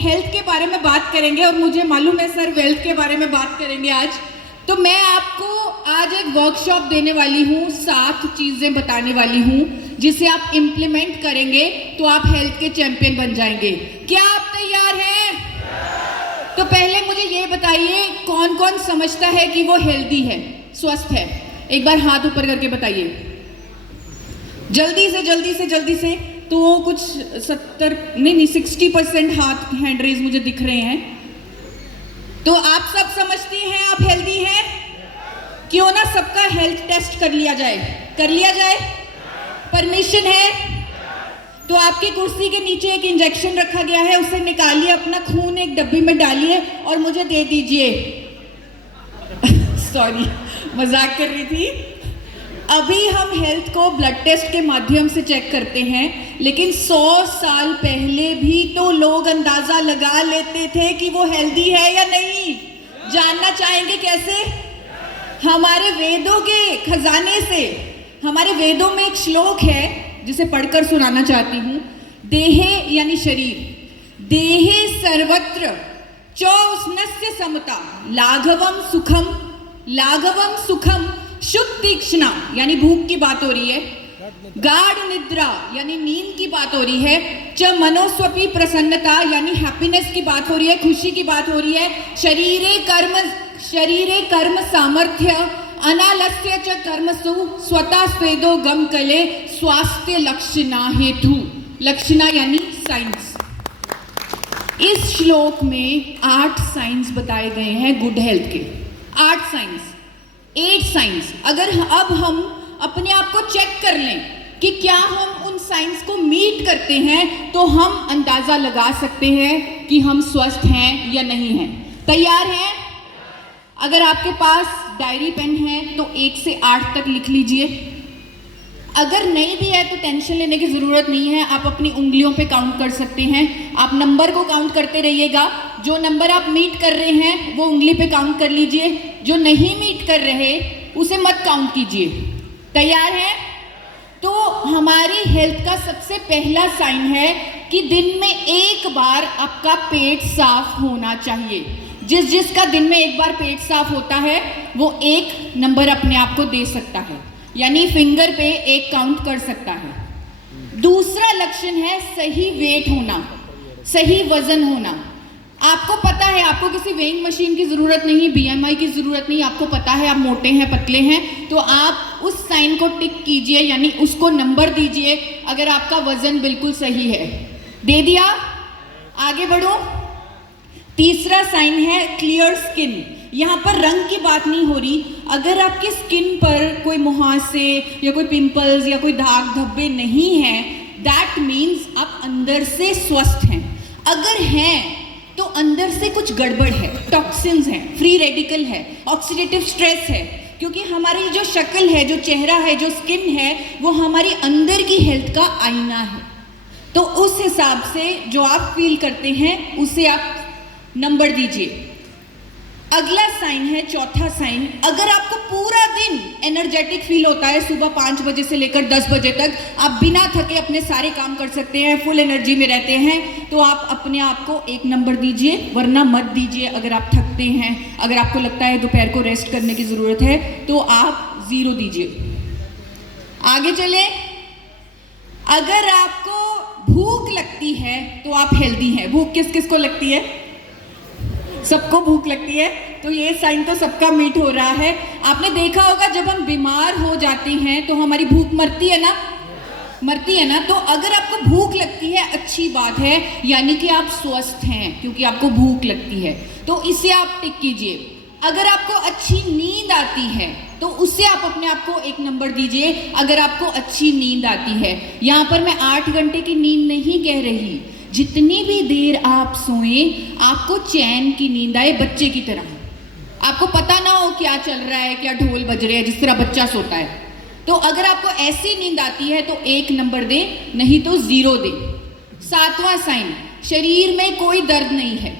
Health के बारे में बात करेंगे और मुझे मालूम है सर वेल्थ के बारे में बात करेंगे आज। तो मैं आपको आज एक वर्कशॉप देने वाली हूँ, 7 चीज़ें बताने वाली हूँ जिसे आप इम्प्लीमेंट करेंगे तो आप हेल्थ के चैंपियन बन जाएंगे। क्या आप तैयार हैं? तो पहले मुझे ये बताइए कौन कौन समझता है कि वो हेल्दी है, स्वस्थ है? एक बार हाथ ऊपर करके बताइए जल्दी से। तो वो कुछ 60% हाथ हैंड रेज मुझे दिख रहे हैं। तो आप सब समझती हैं आप हेल्दी हैं? क्यों ना सबका हेल्थ टेस्ट कर लिया जाए? परमिशन है? तो आपकी कुर्सी के नीचे एक इंजेक्शन रखा गया है, उसे निकालिए, अपना खून एक डब्बी में डालिए और मुझे दे दीजिए। सॉरी, मजाक कर रही थी। अभी हम हेल्थ को ब्लड टेस्ट के माध्यम से चेक करते हैं, लेकिन 100 साल पहले भी तो लोग अंदाजा लगा लेते थे कि वो हेल्दी है या नहीं। जानना चाहेंगे कैसे? हमारे वेदों के खजाने से। हमारे वेदों में एक श्लोक है जिसे पढ़कर सुनाना चाहती हूँ। देहे यानी शरीर, देहे सर्वत्र चौस्नस्य समता, लाघवम सुखम शुद्ध तीक्ष्णा यानी भूख की बात हो रही है, गाढ़ निद्रा यानी नींद की बात हो रही है, च मनोस्वपी प्रसन्नता यानी हैप्पीनेस की बात हो रही है, खुशी की बात हो रही है, शरीरे कर्म सामर्थ्य, अनालस्य च कर्मसु स्वतः स्वेदो गम कले, स्वास्थ्य लक्षणा हेतु। लक्षणा यानी साइंस। इस श्लोक में 8 साइंस बताए गए हैं गुड हेल्थ के। 8 साइंस। अगर अब हम अपने आप को चेक कर लें कि क्या हम उन साइंस को मीट करते हैं तो हम अंदाजा लगा सकते हैं कि हम स्वस्थ हैं या नहीं हैं। तैयार हैं? अगर आपके पास डायरी पेन है तो 1 से 8 तक लिख लीजिए। अगर नहीं भी है तो टेंशन लेने की ज़रूरत नहीं है, आप अपनी उंगलियों पे काउंट कर सकते हैं। आप नंबर को काउंट करते रहिएगा। जो नंबर आप मीट कर रहे हैं वो उंगली पे काउंट कर लीजिए, जो नहीं मीट कर रहे उसे मत काउंट कीजिए। तैयार है? तो हमारी हेल्थ का सबसे पहला साइन है कि दिन में एक बार आपका पेट साफ होना चाहिए। जिसका दिन में एक बार पेट साफ होता है वो 1 नंबर अपने आप को दे सकता है, यानी फिंगर पे 1 काउंट कर सकता है। दूसरा लक्षण है सही वेट होना, सही वजन होना। आपको पता है आपको किसी वेइंग मशीन की ज़रूरत नहीं, BMI की ज़रूरत नहीं। आपको पता है आप मोटे हैं, पतले हैं, तो आप उस साइन को टिक कीजिए, यानी उसको नंबर दीजिए अगर आपका वजन बिल्कुल सही है। दे दिया? आगे बढ़ो। तीसरा साइन है क्लियर स्किन। यहाँ पर रंग की बात नहीं हो रही। अगर आपकी स्किन पर कोई मुहासे या कोई पिंपल्स या कोई दाग धब्बे नहीं है, दैट मीन्स आप अंदर से स्वस्थ हैं। अगर हैं तो अंदर से कुछ गड़बड़ है, टॉक्सिन्स हैं, फ्री रेडिकल है, ऑक्सीडेटिव स्ट्रेस है, क्योंकि हमारी जो शक्ल है, जो चेहरा है, जो स्किन है, वो हमारी अंदर की हेल्थ का आईना है। तो उस हिसाब से जो आप फील करते हैं उसे आप नंबर दीजिए। अगला साइन है, चौथा साइन, अगर आपको पूरा दिन एनर्जेटिक फील होता है, सुबह 5 बजे से लेकर 10 बजे तक आप बिना थके अपने सारे काम कर सकते हैं, फुल एनर्जी में रहते हैं, तो आप अपने आप को 1 नंबर दीजिए, वरना मत दीजिए। अगर आप थकते हैं, अगर आपको लगता है दोपहर को रेस्ट करने की ज़रूरत है, तो आप 0 दीजिए। आगे चले। अगर आपको भूख लगती है तो आप हेल्दी हैं। भूख किस किस को लगती है? सबको भूख लगती है, तो ये साइन तो सबका मीट हो रहा है। आपने देखा होगा जब हम बीमार हो जाते हैं तो हमारी भूख मरती है ना। तो अगर आपको भूख लगती है, अच्छी बात है, यानी कि आप स्वस्थ हैं, क्योंकि आपको भूख लगती है, तो इसे आप टिक कीजिए। अगर आपको अच्छी नींद आती है तो उससे आप अपने आप को 1 नंबर दीजिए। अगर आपको अच्छी नींद आती है, यहाँ पर मैं 8 घंटे की नींद नहीं कह रही, जितनी भी देर आप सोएं आपको चैन की नींद आए, बच्चे की तरह। आपको पता ना हो क्या चल रहा है, क्या ढोल बज रहे हैं, जिस तरह बच्चा सोता है। तो अगर आपको ऐसी नींद आती है तो 1 नंबर दे, नहीं तो 0 दे। 7वां साइन, शरीर में कोई दर्द नहीं है।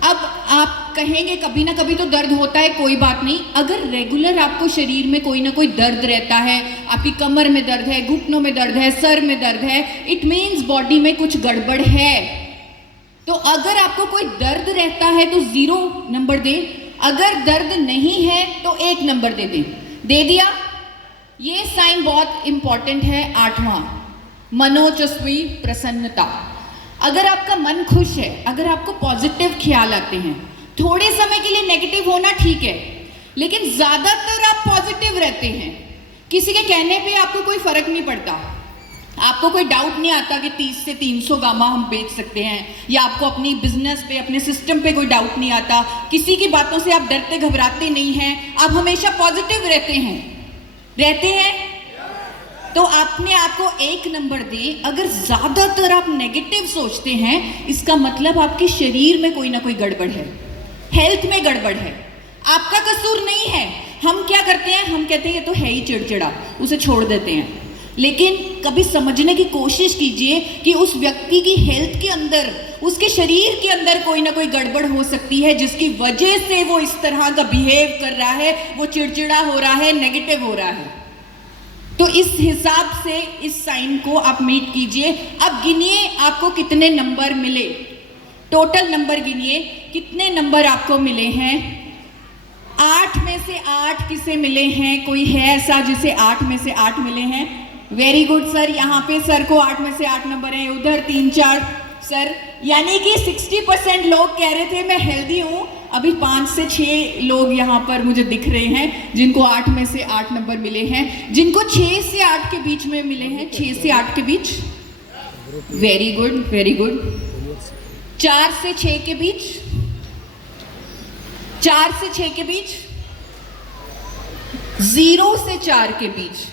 अब आप कहेंगे कभी ना कभी तो दर्द होता है, कोई बात नहीं। अगर रेगुलर आपको शरीर में कोई ना कोई दर्द रहता है, आपकी कमर में दर्द है, घुटनों में दर्द है, सर में दर्द है, इट मीन्स बॉडी में कुछ गड़बड़ है। तो अगर आपको कोई दर्द रहता है तो 0 नंबर दें, अगर दर्द नहीं है तो 1 नंबर दे दें। दे दिया। ये साइन बहुत इंपॉर्टेंट है। 8वां, मनोजस्वी प्रसन्नता। अगर आपका मन खुश है, अगर आपको पॉजिटिव ख्याल आते हैं, थोड़े समय के लिए नेगेटिव होना ठीक है, लेकिन ज्यादातर आप पॉजिटिव रहते हैं, किसी के कहने पे आपको कोई फर्क नहीं पड़ता, आपको कोई डाउट नहीं आता कि 30 से 300 गामा हम बेच सकते हैं, या आपको अपनी बिजनेस पे, अपने सिस्टम पे कोई डाउट नहीं आता, किसी की बातों से आप डरते घबराते नहीं हैं, आप हमेशा पॉजिटिव रहते हैं। तो अपने आप को 1 नंबर दें। अगर ज्यादातर आप नेगेटिव सोचते हैं, इसका मतलब आपके शरीर में कोई ना कोई गड़बड़ है, हेल्थ में गड़बड़ है, आपका कसूर नहीं है। हम क्या करते हैं, हम कहते हैं ये तो है ही चिड़चिड़ा, उसे छोड़ देते हैं। लेकिन कभी समझने की कोशिश कीजिए कि उस व्यक्ति की हेल्थ के अंदर, उसके शरीर के अंदर कोई ना कोई गड़बड़ हो सकती है, जिसकी वजह से वो इस तरह का बिहेव कर रहा है, वो चिड़चिड़ा हो रहा है, नेगेटिव हो रहा है। तो इस हिसाब से इस साइन को आप मीट कीजिए। अब गिनिए आपको कितने नंबर मिले, टोटल नंबर गिनिए, कितने नंबर आपको मिले हैं। 8 में से 8 किसे मिले हैं? कोई है ऐसा जिसे 8 में से 8 मिले हैं? वेरी गुड सर, यहाँ पे सर को 8 में से 8 नंबर है, उधर 3-4 सर, यानी कि 60% लोग कह रहे थे मैं हेल्दी हूँ। अभी 5 से 6 लोग यहाँ पर मुझे दिख रहे हैं जिनको 8 में से 8 नंबर मिले हैं, जिनको 6 से 8 के बीच में मिले हैं, 6 से 8 के बीच। Very good, very good. 4 से 6 के बीच, 4 से 6 के बीच, 0 से 4 के बीच।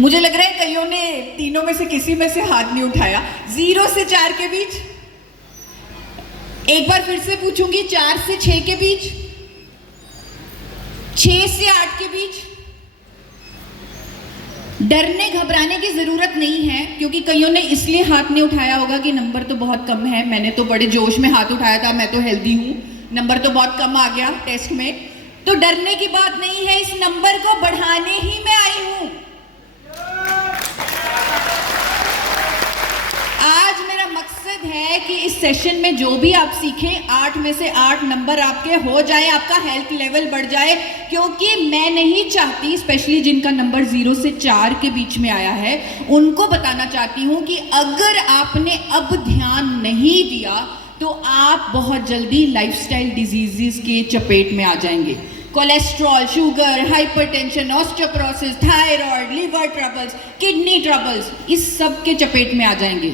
मुझे लग रहा है कईयों ने तीनों में से किसी में से हाथ नहीं उठाया। 0 से 4 के बीच, एक बार फिर से पूछूंगी, 4 से 6 के बीच, 6 से 8 के बीच। डरने घबराने की जरूरत नहीं है, क्योंकि कईयों ने इसलिए हाथ नहीं उठाया होगा कि नंबर तो बहुत कम है, मैंने तो बड़े जोश में हाथ उठाया था, मैं तो हेल्दी हूं, नंबर तो बहुत कम आ गया टेस्ट में। तो डरने की बात नहीं है, इस नंबर को बढ़ाने ही मैं आई हूं। आज मेरा मकसद है कि इस सेशन में जो भी आप सीखें, 8 में से 8 नंबर आपके हो जाए, आपका हेल्थ लेवल बढ़ जाए। क्योंकि मैं नहीं चाहती, स्पेशली जिनका नंबर 0 से 4 के बीच में आया है, उनको बताना चाहती हूं कि अगर आपने अब ध्यान नहीं दिया तो आप बहुत जल्दी लाइफस्टाइल डिजीजेस के चपेट में आ जाएंगे। Cholesterol, sugar, hypertension, osteoporosis, thyroid, liver troubles, kidney troubles, इस सब के चपेट में आ जाएंगे।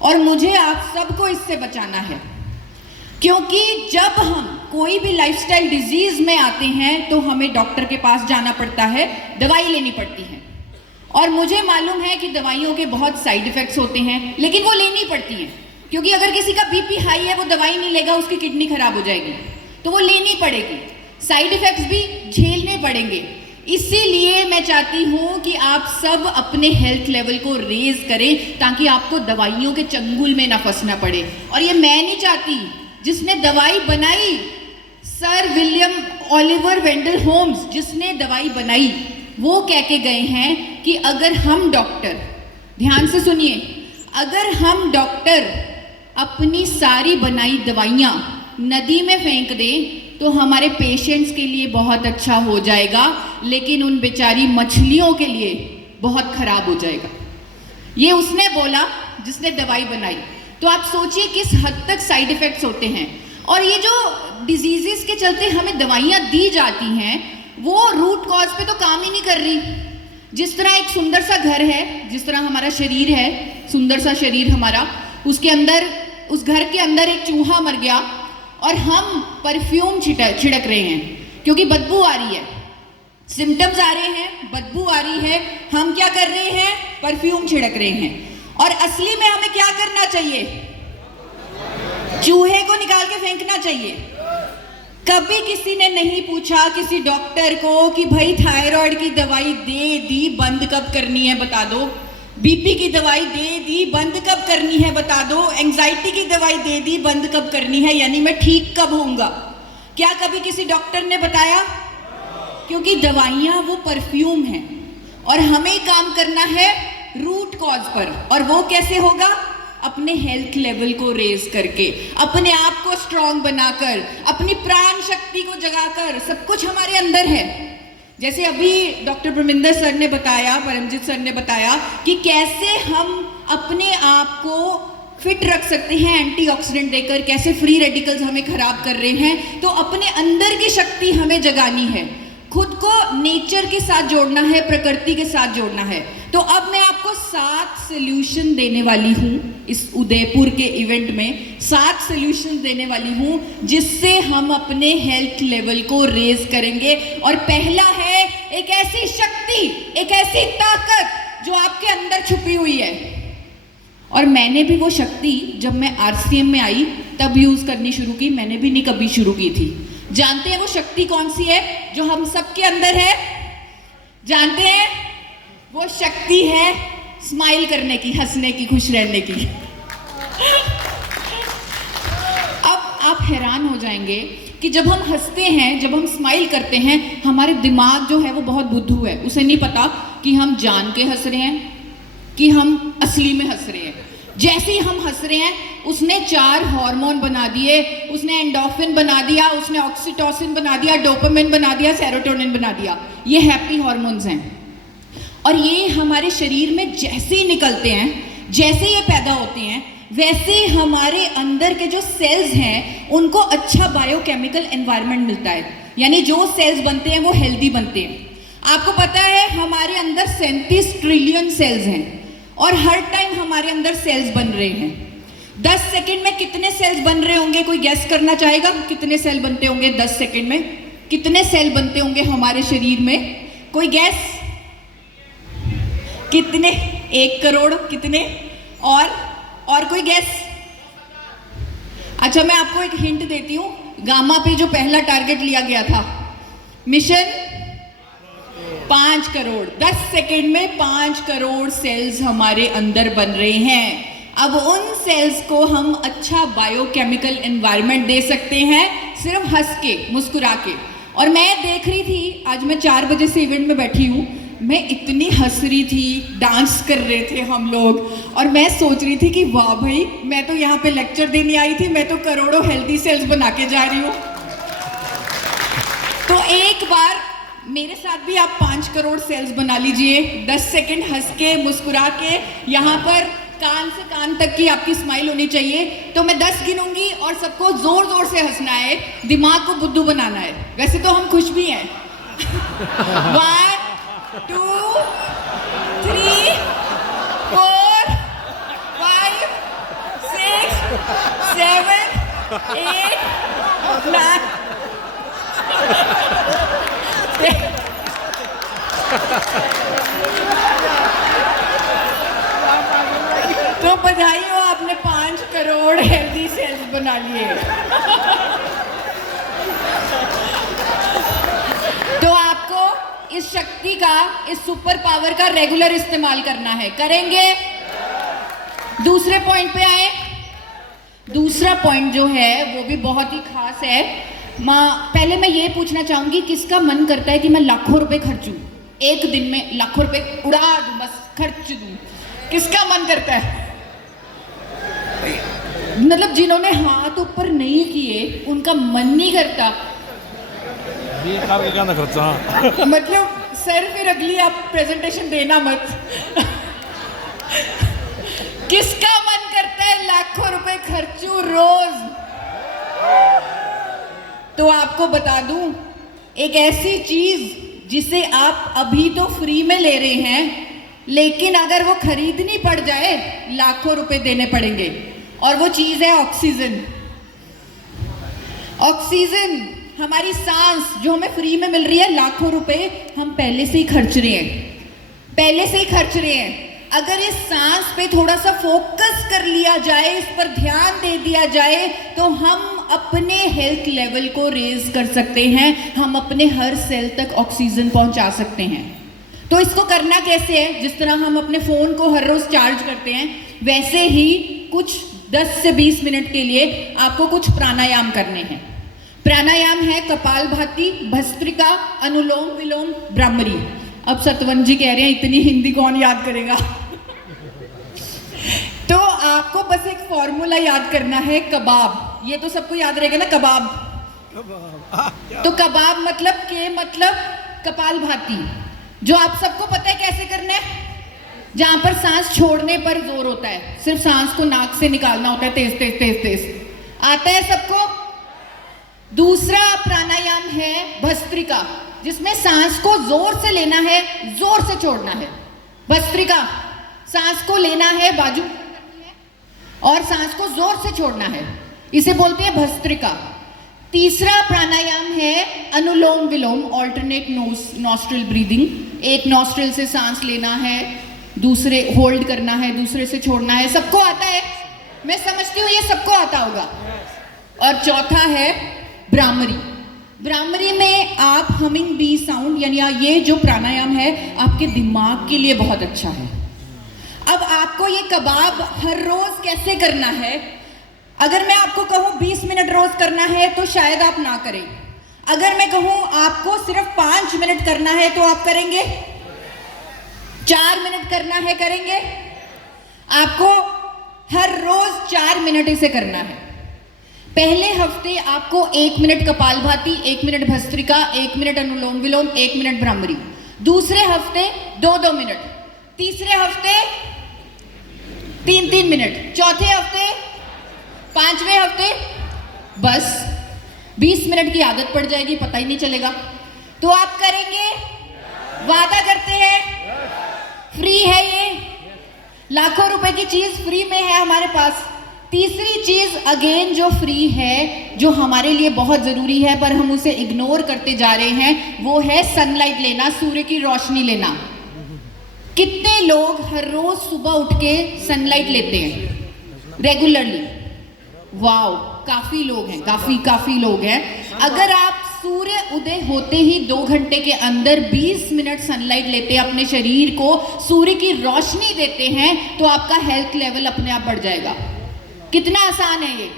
और मुझे आप सबको इससे बचाना है, क्योंकि जब हम कोई भी लाइफस्टाइल डिजीज में आते हैं तो हमें डॉक्टर के पास जाना पड़ता है, दवाई लेनी पड़ती है। और मुझे मालूम है कि दवाइयों के बहुत साइड इफेक्ट्स होते हैं, लेकिन वो लेनी पड़ती हैं, क्योंकि अगर किसी का बीपी हाई है, वो दवाई नहीं लेगा, उसकी किडनी खराब हो जाएगी, तो वो लेनी पड़ेगी, साइड इफेक्ट्स भी झेलने पड़ेंगे। इसीलिए मैं चाहती हूं कि आप सब अपने हेल्थ लेवल को रेज करें, ताकि आपको दवाइयों के चंगुल में ना फंसना पड़े। और ये मैं नहीं चाहती, जिसने दवाई बनाई, सर विलियम ओलिवर वेंडल होम्स, जिसने दवाई बनाई, वो कह के गए हैं कि अगर हम डॉक्टर, ध्यान से सुनिए, अगर हम डॉक्टर अपनी सारी बनाई दवाइयां नदी में फेंक दें तो हमारे पेशेंट्स के लिए बहुत अच्छा हो जाएगा, लेकिन उन बेचारी मछलियों के लिए बहुत खराब हो जाएगा। ये उसने बोला जिसने दवाई बनाई। तो आप सोचिए किस हद तक साइड इफेक्ट्स होते हैं। और ये जो डिजीजेस के चलते हमें दवाइयाँ दी जाती हैं, वो रूट कॉज पे तो काम ही नहीं कर रही। जिस तरह एक सुंदर सा घर है, जिस तरह हमारा शरीर है, सुंदर सा शरीर हमारा, उसके अंदर, उस घर के अंदर एक चूहा मर गया और हम परफ्यूम छिड़क रहे हैं क्योंकि बदबू आ रही है, सिम्टम्स आ रहे हैं, बदबू आ रही है, हम क्या कर रहे हैं, परफ्यूम छिड़क रहे हैं। और असली में हमें क्या करना चाहिए, चूहे को निकाल के फेंकना चाहिए। कभी किसी ने नहीं पूछा किसी डॉक्टर को कि भाई थायराइड की दवाई दे दी, बंद कब करनी है बता दो, बीपी की दवाई दे दी, बंद कब करनी है बता दो, एंजाइटी की दवाई दे दी, बंद कब करनी है, यानी मैं ठीक कब होऊंगा, क्या कभी किसी डॉक्टर ने बताया? क्योंकि दवाइयां वो परफ्यूम हैं और हमें काम करना है रूट कॉज पर। और वो कैसे होगा? अपने हेल्थ लेवल को रेज करके, अपने आप को स्ट्रांग बनाकर, अपनी प्राण शक्ति को जगाकर, सब कुछ हमारे अंदर है। जैसे अभी डॉक्टर परमिंदर सर ने बताया, परमजीत सर ने बताया कि कैसे हम अपने आप को फिट रख सकते हैं एंटीऑक्सीडेंट देकर, कैसे फ्री रेडिकल्स हमें खराब कर रहे हैं। तो अपने अंदर की शक्ति हमें जगानी है, खुद को नेचर के साथ जोड़ना है, प्रकृति के साथ जोड़ना है। तो अब मैं आपको 7 सॉल्यूशन देने वाली हूँ इस उदयपुर के इवेंट में, 7 सॉल्यूशन देने वाली हूँ जिससे हम अपने हेल्थ लेवल को रेज करेंगे। और पहला है एक ऐसी शक्ति, एक ऐसी ताकत जो आपके अंदर छुपी हुई है। और मैंने भी वो शक्ति जब मैं RCM में आई तब यूज करनी शुरू की, मैंने भी नहीं कभी शुरू की थी। जानते हैं वो शक्ति कौन सी है जो हम सबके अंदर है? जानते हैं? वो शक्ति है स्माइल करने की, हंसने की, खुश रहने की। अब आप हैरान हो जाएंगे कि जब हम हंसते हैं, जब हम स्माइल करते हैं, हमारे दिमाग जो है वो बहुत बुद्धू है, उसे नहीं पता कि हम जान के हंस रहे हैं कि हम असली में हंस रहे हैं। जैसे ही हम हंस रहे हैं उसने 4 हार्मोन बना दिए, उसने एंडोर्फिन बना दिया, उसने ऑक्सीटोसिन बना दिया, डोपामिन बना दिया, सेरोटोनिन बना दिया। ये हैप्पी हार्मोन्स हैं और ये हमारे शरीर में जैसे ही निकलते हैं, जैसे ये पैदा होते हैं, वैसे हमारे अंदर के जो सेल्स हैं उनको अच्छा बायोकेमिकल एनवायरनमेंट मिलता है, यानी जो सेल्स बनते हैं वो हेल्दी बनते हैं। आपको पता है हमारे अंदर 37 ट्रिलियन सेल्स हैं और हर टाइम हमारे अंदर सेल्स बन रहे हैं। 10 सेकंड में कितने सेल्स बन रहे होंगे? कोई गैस करना चाहेगा? कितने सेल बनते होंगे 10 सेकंड में? कितने सेल बनते होंगे हमारे शरीर में? कोई गैस? कितने? 1 करोड़? कितने? और कोई गैस? अच्छा, मैं आपको एक हिंट देती हूँ। गामा पे जो पहला टारगेट लिया गया था, मिशन 5 करोड़। 10 सेकंड में 5 करोड़ सेल्स हमारे अंदर बन रहे हैं। अब उन सेल्स को हम अच्छा बायोकेमिकल एनवायरनमेंट दे सकते हैं सिर्फ हंस के, मुस्कुरा के। और मैं देख रही थी, आज मैं 4 बजे से इवेंट में बैठी हूँ, मैं इतनी हंस रही थी, डांस कर रहे थे हम लोग, और मैं सोच रही थी कि वाह भाई, मैं तो यहाँ पे लेक्चर देने आई थी, मैं तो करोड़ों हेल्दी सेल्स बना के जा रही हूँ। तो एक बार मेरे साथ भी आप 5 करोड़ सेल्स बना लीजिए, 10 सेकंड हंस के, मुस्कुरा के। यहाँ पर कान से कान तक की आपकी स्माइल होनी चाहिए। तो मैं 10 गिनूंगी और सबको जोर जोर से हंसना है, दिमाग को बुद्धू बनाना है। वैसे तो हम खुश भी हैं। 1 2 3 4 5 6 7 8 9 तो बधाई हो, आपने 5 करोड़ हेल्दी सेल्स बना लिए। तो आपको इस शक्ति का, इस सुपर पावर का रेगुलर इस्तेमाल करना है। करेंगे? दूसरे पॉइंट पे आए। दूसरा पॉइंट जो है वो भी बहुत ही खास है। पहले मैं ये पूछना चाहूंगी, किसका मन करता है कि मैं लाखों रुपए खर्चूं, एक दिन में लाखों रुपए उड़ा दूं, बस खर्च दूं? किसका मन करता है? मतलब जिन्होंने हाथ ऊपर नहीं किए उनका मन नहीं करता। मतलब सर, फिर अगली आप प्रेजेंटेशन देना मत। किसका मन करता है लाखों रुपए खर्चूं रोज? तो आपको बता दूं, एक ऐसी चीज जिसे आप अभी तो फ्री में ले रहे हैं, लेकिन अगर वो खरीदनी पड़ जाए लाखों रुपए देने पड़ेंगे। और वो चीज है ऑक्सीजन। ऑक्सीजन, हमारी सांस जो हमें फ्री में मिल रही है, लाखों रुपए हम पहले से ही खर्च रहे हैं। अगर इस सांस पे थोड़ा सा फोकस कर लिया जाए, इस पर ध्यान दे दिया जाए, तो हम अपने हेल्थ लेवल को रेज कर सकते हैं। हम अपने हर सेल तक ऑक्सीजन पहुंचा सकते हैं। तो इसको करना कैसे है? जिस तरह हम अपने फोन को हर रोज चार्ज करते हैं, वैसे ही कुछ 10 से 20 मिनट के लिए आपको कुछ प्राणायाम करने हैं। प्राणायाम है कपालभाति, भस्त्रिका, अनुलोम विलोम, भ्रामरी। अब सतवन जी कह रहे हैं इतनी हिंदी कौन याद करेगा। तो आपको बस एक फॉर्मूला याद करना है, कबाब। ये तो सबको याद रहेगा ना, कबाब। तो कबाब मतलब के मतलब कपाल भाती, जो आप सबको पता है कैसे करना है। जहां पर सांस छोड़ने पर जोर होता है, सिर्फ सांस को नाक से निकालना होता है, तेज तेज तेज तेज। आता है सबको। दूसरा प्राणायाम है भस्त्रिका, जिसमें सांस को जोर से लेना है, जोर से छोड़ना है। भस्त्रिका, सांस को लेना है, बाजू और सांस को जोर से छोड़ना है, इसे बोलते हैं भस्त्रिका। तीसरा प्राणायाम है अनुलोम विलोम, ऑल्टरनेट नॉस्ट्रिल ब्रीदिंग। एक नॉस्ट्रिल से सांस लेना है, दूसरे होल्ड करना है, दूसरे से छोड़ना है। सबको आता है, मैं समझती हूँ ये सबको आता होगा। और चौथा है भ्रामरी। भ्रामरी में आप हमिंग बी साउंड, यानी ये जो प्राणायाम है आपके दिमाग के लिए बहुत अच्छा है। अब आपको ये कबाब हर रोज कैसे करना है? अगर मैं आपको कहूँ 20 मिनट रोज करना है तो शायद आप ना करें। अगर मैं कहूँ आपको सिर्फ 5 मिनट करना है तो आप करेंगे? 4 मिनट करना है, करेंगे? आपको हर रोज 4 मिनट इसे करना है। पहले हफ्ते आपको 1 मिनट कपालभाति, 1 मिनट भस्त्रिका, 1 मिनट अनुलोम विलोम, 1 मिनट भ्रामरी। दूसरे हफ्ते 2-2 मिनट, तीसरे हफ्ते 3-3 मिनट, चौथे हफ्ते, 5वें हफ्ते बस 20 मिनट की आदत पड़ जाएगी, पता ही नहीं चलेगा। तो आप करेंगे? वादा करते हैं? फ्री है ये, लाखों रुपए की चीज फ्री में है हमारे पास। तीसरी चीज अगेन जो फ्री है, जो हमारे लिए बहुत जरूरी है पर हम उसे इग्नोर करते जा रहे हैं, वो है सनलाइट लेना, सूर्य की रोशनी लेना। कितने लोग हर रोज सुबह उठ के सनलाइट लेते हैं रेगुलरली? वाओ, काफी लोग हैं, काफी लोग हैं। अगर आप सूर्य उदय होते ही 2 घंटे के अंदर 20 मिनट सनलाइट लेते हैं, अपने शरीर को सूर्य की रोशनी देते हैं, तो आपका हेल्थ लेवल अपने आप बढ़ जाएगा। कितना आसान है ये।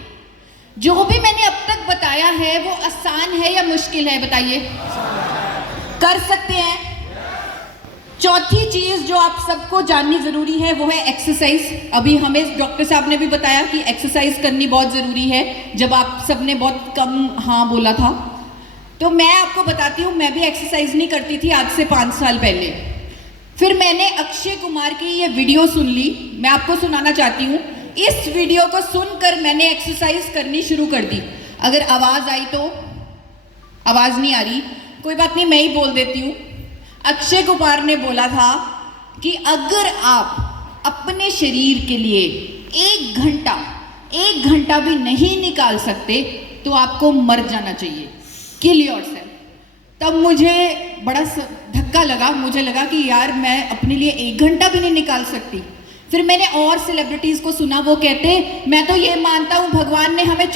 जो भी मैंने अब तक बताया है वो आसान है या मुश्किल है, बताइए? कर सकते हैं। चौथी चीज जो आप सबको जाननी जरूरी है वो है एक्सरसाइज। अभी हमें डॉक्टर साहब ने भी बताया कि एक्सरसाइज करनी बहुत जरूरी है, जब आप सबने बहुत कम हाँ बोला था। तो मैं आपको बताती हूँ, मैं भी एक्सरसाइज नहीं करती थी आज से 5 साल पहले। फिर मैंने अक्षय कुमार की ये वीडियो सुन ली, मैं आपको सुनाना चाहती हूँ। इस वीडियो को सुनकर मैंने एक्सरसाइज करनी शुरू कर दी। अगर आवाज आई तो, आवाज नहीं आ रही कोई बात नहीं, मैं ही बोल देती हूँ। अक्षय कुमार ने बोला था कि अगर आप अपने शरीर के लिए 1 घंटा भी नहीं निकाल सकते तो आपको मर जाना चाहिए, किल योरसेल्फ। तब मुझे बड़ा धक्का लगा, मुझे लगा कि यार मैं अपने लिए 1 घंटा भी नहीं निकाल सकती। फिर मैंने और सेलिब्रिटीज को सुना, वो कहते मैं तो ये मानता हूँ भगवान ने हमें